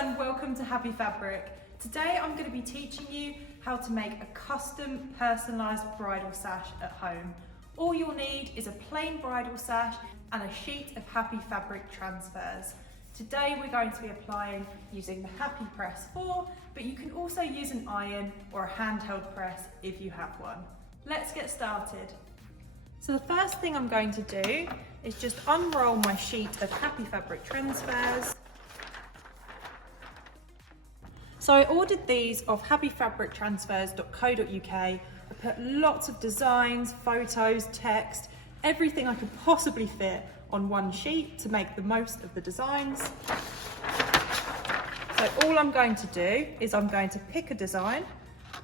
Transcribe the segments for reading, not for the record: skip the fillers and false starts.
and welcome to Happy Fabric. Today I'm going to be teaching you how to make a custom personalised bridal sash at home. All you'll need is a plain bridal sash and a sheet of Happy Fabric transfers. Today we're going to be applying using the Happy Press 4, but you can also use an iron or a handheld press if you have one. Let's get started. So the first thing I'm going to do is just unroll my sheet of Happy Fabric transfers. So I ordered these off happyfabrictransfers.co.uk. I put lots of designs, photos, text, everything I could possibly fit on one sheet to make the most of the designs. So all I'm going to do is I'm going to pick a design,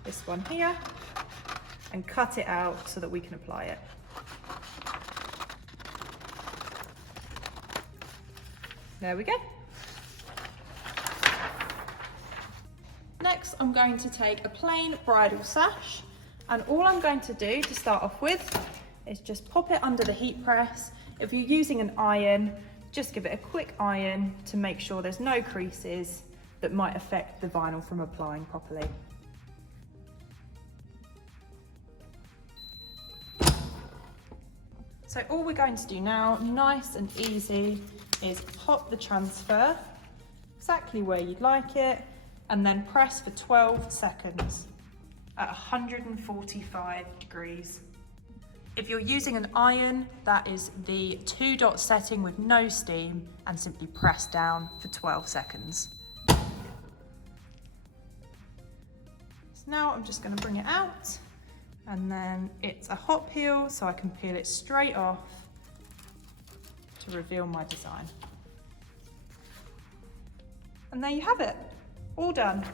this one here, and cut it out so that we can apply it. There we go. Next, I'm going to take a plain bridal sash, and all I'm going to do to start off with is just pop it under the heat press. If you're using an iron, just give it a quick iron to make sure there's no creases that might affect the vinyl from applying properly. So all we're going to do now, nice and easy, is pop the transfer exactly where you'd like it and then press for 12 seconds at 145 degrees. If you're using an iron, that is the 2-dot setting with no steam, and simply press down for 12 seconds. So now I'm just going to bring it out, and then it's a hot peel, so I can peel it straight off to reveal my design. And there you have it, all done.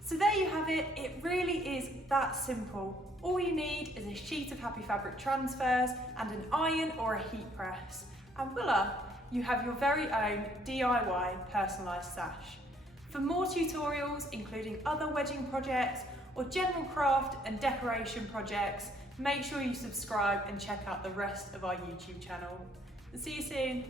So there you have it, it really is that simple. All you need is a sheet of Happy Fabric transfers and an iron or a heat press. And voila, you have your very own DIY personalised sash. For more tutorials, including other wedging projects or general craft and decoration projects, make sure you subscribe and check out the rest of our YouTube channel. See you soon.